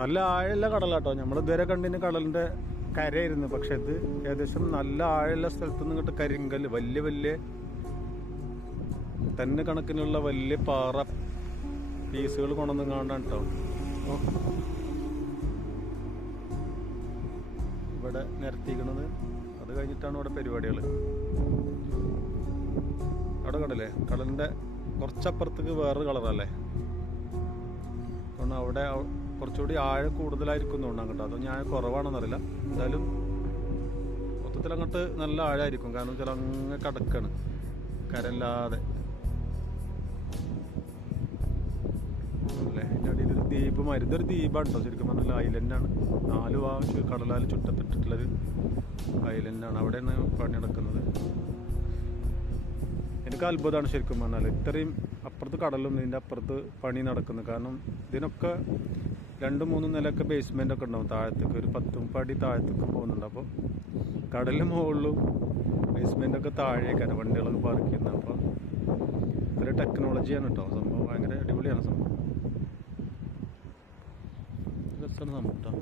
നല്ല ആഴമുള്ള കടലാട്ടോ. നമ്മൾ ഇതുവരെ കണ്ടിന് കടലിന്റെ കരയായിരുന്നു. പക്ഷെ ഇത് ഏകദേശം നല്ല ആഴമുള്ള സ്ഥലത്ത് നിന്ന് ഇങ്ങോട്ട് കരിങ്കല്ല് വലിയ വലിയ തന്നെ കണക്കിനുള്ള വലിയ പാറ പീസുകൾ കൊണ്ടുവന്ന് കാണാൻ കേട്ടോ. ഇവിടെ നിരത്തിക്കണത് അത് കഴിഞ്ഞിട്ടാണ് ഇവിടെ പരിപാടികൾ. അവിടെ കടലേ കടലിൻ്റെ കുറച്ചപ്പുറത്തേക്ക് വേറൊരു കളറല്ലേ. അതുകൊണ്ട് അവിടെ കുറച്ചുകൂടി ആഴം കൂടുതലായിരിക്കും തോന്നാൻ കേട്ടോ. അതോ ഞാൻ കുറവാണെന്നറിയില്ല. എന്തായാലും മൊത്തത്തിൽ അങ്ങോട്ട് നല്ല ആഴമായിരിക്കും. കാരണം വെച്ചാൽ അങ്ങ് കടക്കാണ് കരല്ലാതെ അല്ലേ. അതിൻ്റെ അടിയിൽ ഒരു ദ്വീപ് ഇതൊരു ദ്വീപാണ് കേട്ടോ. ശരിക്കും നല്ല ഐലൻഡാണ്. 4 ഭാഗം കടലാൽ ചുറ്റപ്പെട്ടിട്ടുള്ളൊരു ഐലൻഡാണ്. അവിടെയാണ് പണി നടക്കുന്നത്. എനിക്ക് അത്ഭുതമാണ് ശരിക്കും പറഞ്ഞാൽ. ഇത്രയും അപ്പുറത്ത് കടലും ഇതിൻ്റെ അപ്പുറത്ത് പണി നടക്കുന്നു. കാരണം ഇതിനൊക്കെ 2-3 നിലയൊക്കെ ബേസ്മെൻ്റ് ഒക്കെ ഉണ്ടാവും. താഴത്തേക്ക് ഒരു 10 അടി താഴത്തേക്ക് പോകുന്നുണ്ട്. അപ്പോൾ കടലിന് മുകളിലും ബേസ്മെൻ്റൊക്കെ താഴേക്കാണ് വണ്ടികളൊക്കെ പാർക്ക് ചെയ്യുന്നത്. അപ്പോൾ ഇത്ര ടെക്നോളജിയാണ് കേട്ടോ സംഭവം. ഭയങ്കര അടിപൊളിയാണ് സംഭവം. രസമാണ് സംഭവം കേട്ടോ.